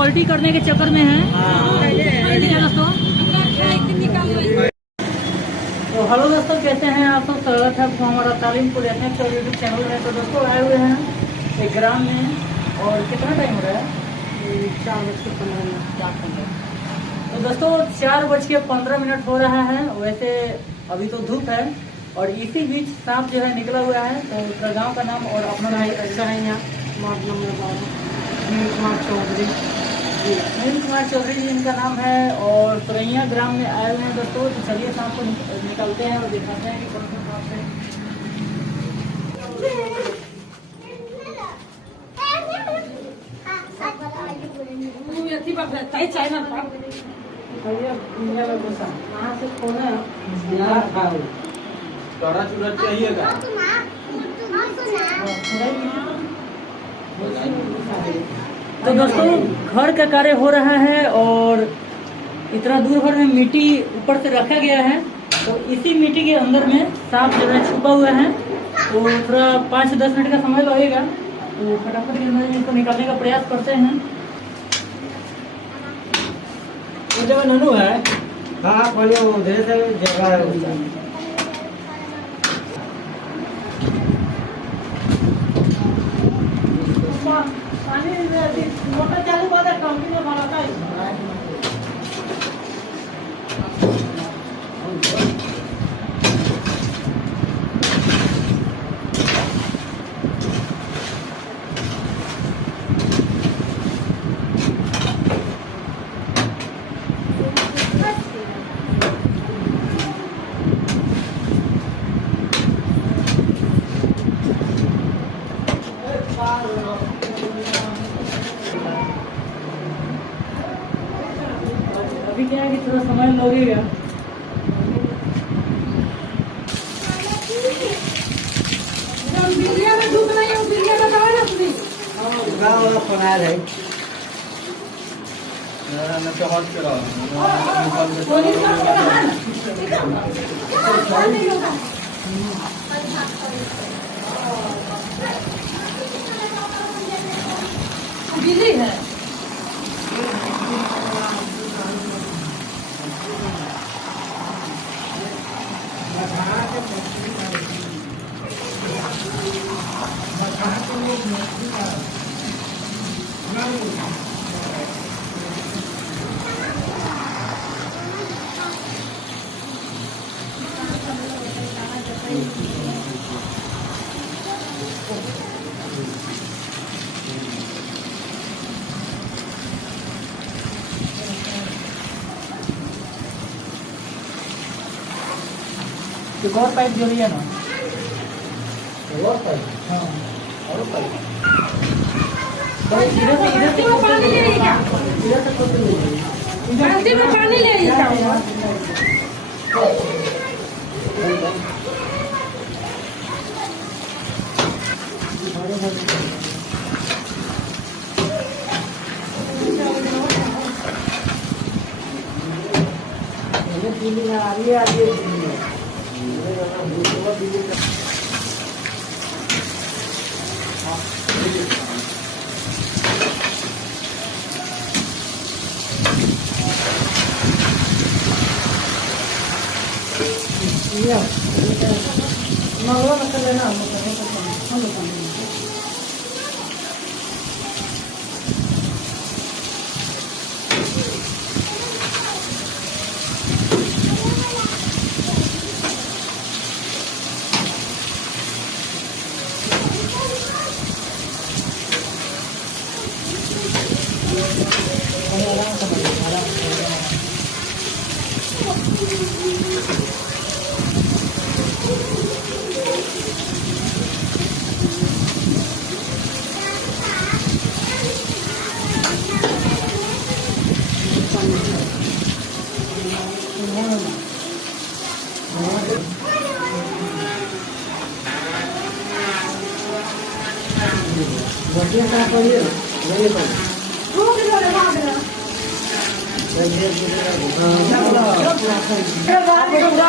पलटी करने के चक्कर में है। दोस्तों तो हेलो दोस्तों, कैसे हैं आप सब? स्वागत है आपको हमारा तालीम को देखने के यूट्यूब चैनल में। तो दोस्तों आए हुए हैं एक ग्राम में, और कितना टाइम हो रहा है? 4:15। तो दोस्तों 4:15 हो रहा है। वैसे अभी तो धूप है और इसी बीच सांप जो है निकला हुआ है। तो उसका गाँव का नाम और अपना भाई अच्छा है यहाँ वार्ड नंबर 12 नील कुमार चौधरी जी। नील कुमार चौधरी जी इनका नाम है और सुरैया ग्राम में आए हुए हैं दोस्तों। तो चलिए सांप को निकालते हैं और दिखाते हैं कि कौन सा सांप है। कहाँ से खोना है? चाहिएगा तो दोस्तों घर का कार्य हो रहा है और इतना दूर भर में मिट्टी ऊपर से रखा गया है। तो इसी मिट्टी के अंदर में सांप जो है छुपा हुआ है। तो थोड़ा 5 से 10 मिनट का समय लगेगा। तो फटाफट के अंदर इसको निकालने का प्रयास करते हैं। वो जगह ननू है। हाँ पहले उधर से जगह है उसका। पानी मोटर चालू कर दे, कंपनी में बनाता है। अभी क्या है कि थोड़ा समय लगेगा। बिजली है एक और पाइप जोड़िए ना। और पाइप? हाँ और पाइप। इधर से पानी ले लीजिए। इधर से पानी ले लीजिए। बाल्टी में पानी ले लीजिए।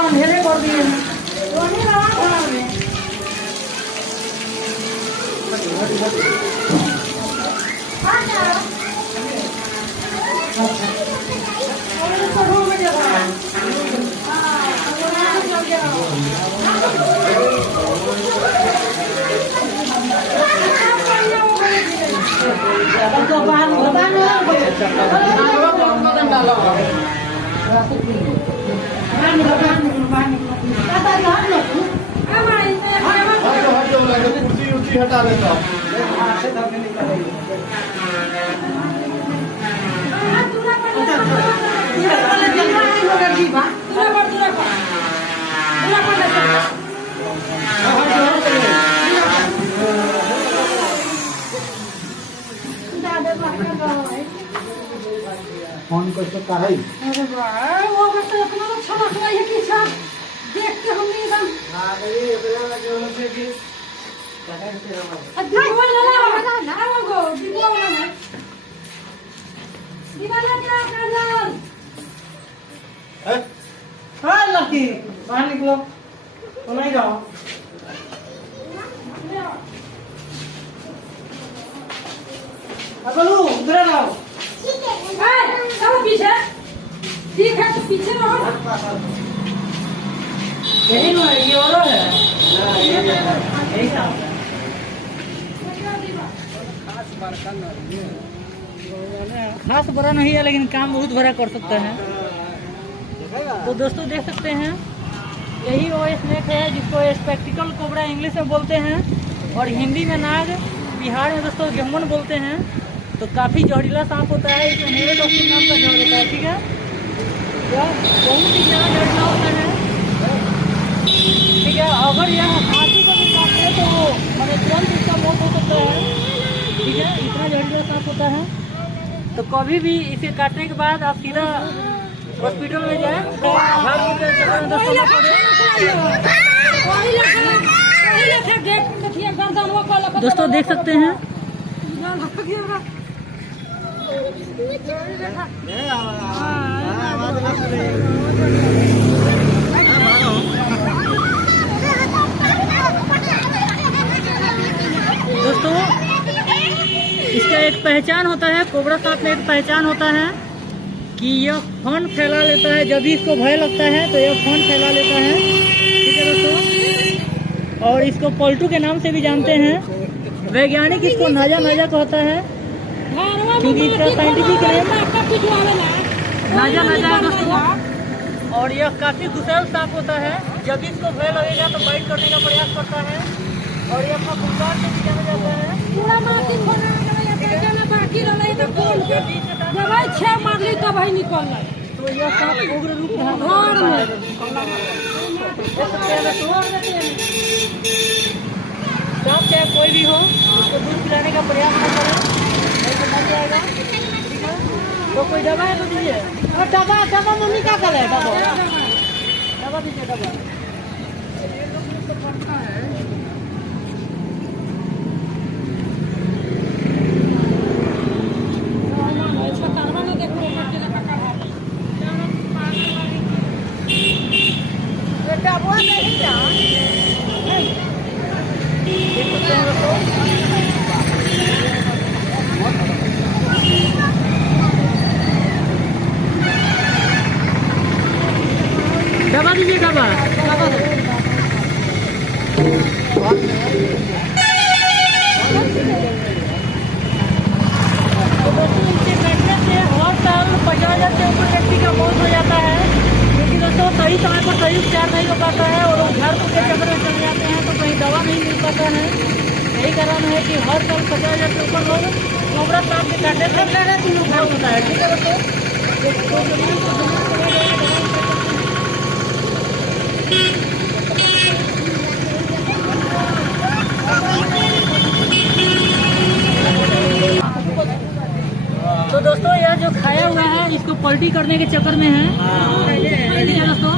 अंधेरे कर दिए कुर्सी हटा देता फोन कर सकता है। अरे वाह वो बस अपना तो छोटा सा है कि सब देख के हम एकदम दीवार वाला ना वो दीवार वाला है दीवार क्या कर रहा है हाँ लकी बाहर निकलो तो नहीं जाओ अबलू उधर आओ चलो पीछे ठीक है तो पीछे रहो यही ना ये वाला है यही साहब है। खास बड़ा नहीं है लेकिन काम बहुत बड़ा कर सकते हैं। तो दोस्तों देख सकते हैं यही वो स्नेक है जिसको स्पेक्टिकल कोबरा इंग्लिश में बोलते हैं और हिंदी में नाग, बिहार में दोस्तों जमुन बोलते हैं। तो काफ़ी जहरीला सांप होता है, इसमें मेरे दोस्तों नाम का जहर होता है, ठीक है। यह बहुत ही ज़्यादा जहरीला होता है, ठीक है। अगर यह हाथी को भी काटते हैं तो मैंने तुरंत इसका मौत हो सकता है, ठीक है। इतना जहरीला सांप होता है। तो कभी भी इसे काटने के बाद आप सीधा हॉस्पिटल में जाए, दोस्तों देख सकते हैं। दोस्तों इसका एक पहचान होता है, कोबरा सांप में एक पहचान होता है कि यह फन फैला लेता है। जब भी इसको भय लगता है तो यह फन फैला लेता है, ठीक है दोस्तों। और इसको पलटू के नाम से भी जानते हैं। वैज्ञानिक इसको नाजा नाजा कहता है क्योंकि इसका साइंटिफिक नेम नाजा नाजा है दोस्तों। और यह काफी गुस्सैल सांप होता है। जब इसको भय लगेगा तो बाइट करने का प्रयास करता है और यह अपना गुस्सा से भी जाना जाता है। मारली तब भाई निकल तो यह सांप उग्र रूप सांप चाहे कोई भी हो उसको दूध पिलाने का प्रयास न करें, नहीं तो मर जाएगा, ठीक है। तो कोई दवा है तो दीजिए। और दवा मम्मी क्या कर रहे हैं दवा दीजिए, दवा। दवा दीजिए, दवा। तो दोस्तों इनसे कटने से हर साल 50,000 से ऊपर व्यक्ति का मौत हो जाता है, क्योंकि दोस्तों सही समय पर सही उपचार नहीं हो पाता है और लोग झाड़ फूक के चक्कर में चले जाते हैं तो कहीं दवा नहीं मिल पाता है। यही कारण है कि हर साल 50,000 से ऊपर लोग कोबरा सांप के काटने से मौत होता है, ठीक है दोस्तों। तो दोस्तों यह जो खाया हुआ है इसको पलटी करने के चक्कर में है, ठीक है दोस्तों।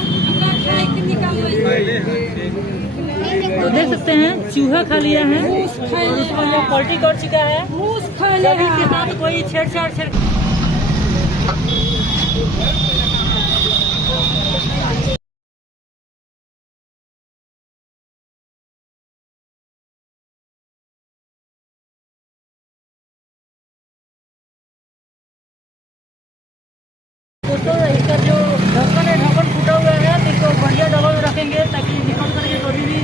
तो देख सकते हैं चूहा खा लिया है और उसको यह पलटी कर चुका है। सभी के साथ कोई छेड़छाड़ इसका जो ढक्कन है, ढक्कन फूटा हुआ है, तो इसको बढ़िया डब्बा में रखेंगे ताकि निकल करके कभी भी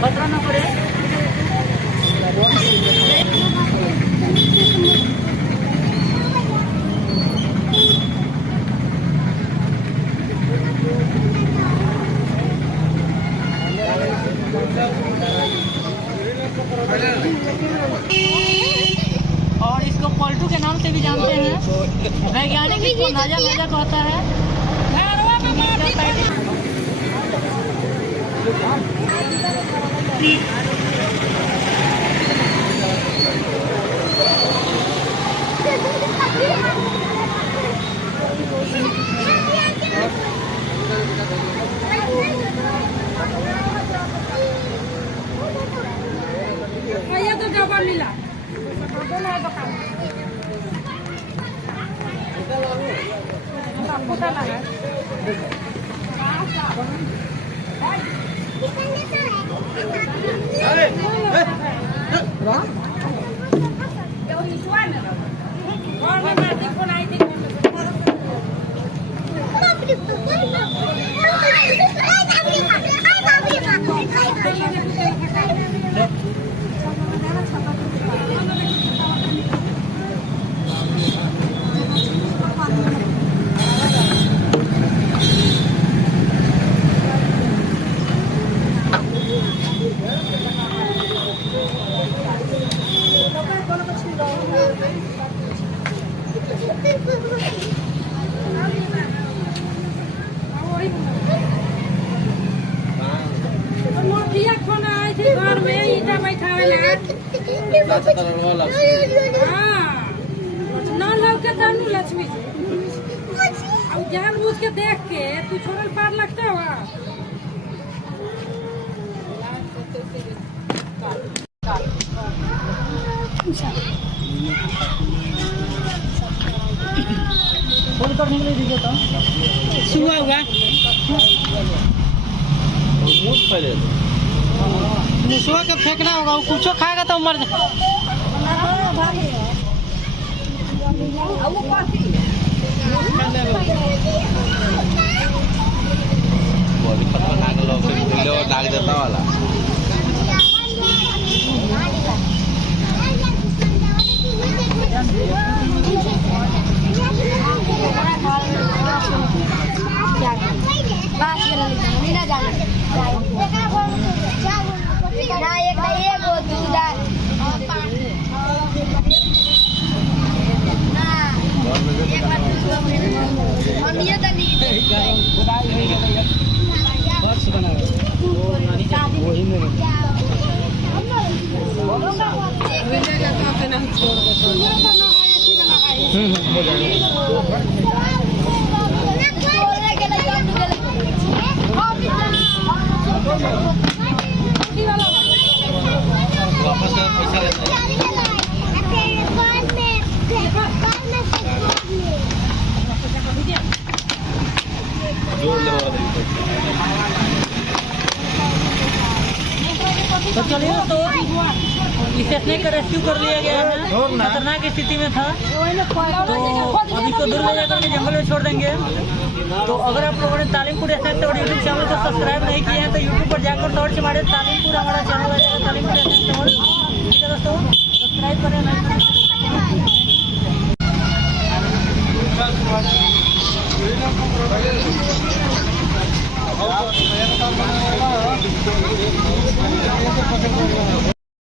खतरा ना पड़े। और इसको पलटू के नाम से भी जानते हैं, वैज्ञानिक इसको नाजा नाजा कहता है। भैया तो डब्बा मिला मोतिया खाना आई थी घर में ईटा बैठावे ला। हाँ ना लौके तानू लक्ष्मी जी अब जान बुझ के देख के तू छोड़ल पार लगता हुआ। खोल कर निकले दीजिए तो सुबह होगा मुसवा के फेंकना होगा, वो कुछ खाएगा तो मर जाएगा। डाक देता वाला तो चलिए, तो इसे स्नेक का रेस्क्यू कर लिया गया है, खतरनाक स्थिति में था, तो अभी को दूर ले जाकर के जंगल में छोड़ देंगे। तो अगर आप लोगों ने तालीमपुर एसएस और यूट्यूब चैनल को सब्सक्राइब नहीं किए हैं तो यूट्यूब पर जाकर सर्च मारे तालीमपुर, हमारा चैनल है तालीमपुर एसएस। ठीक है दोस्तों, सब्सक्राइब करें।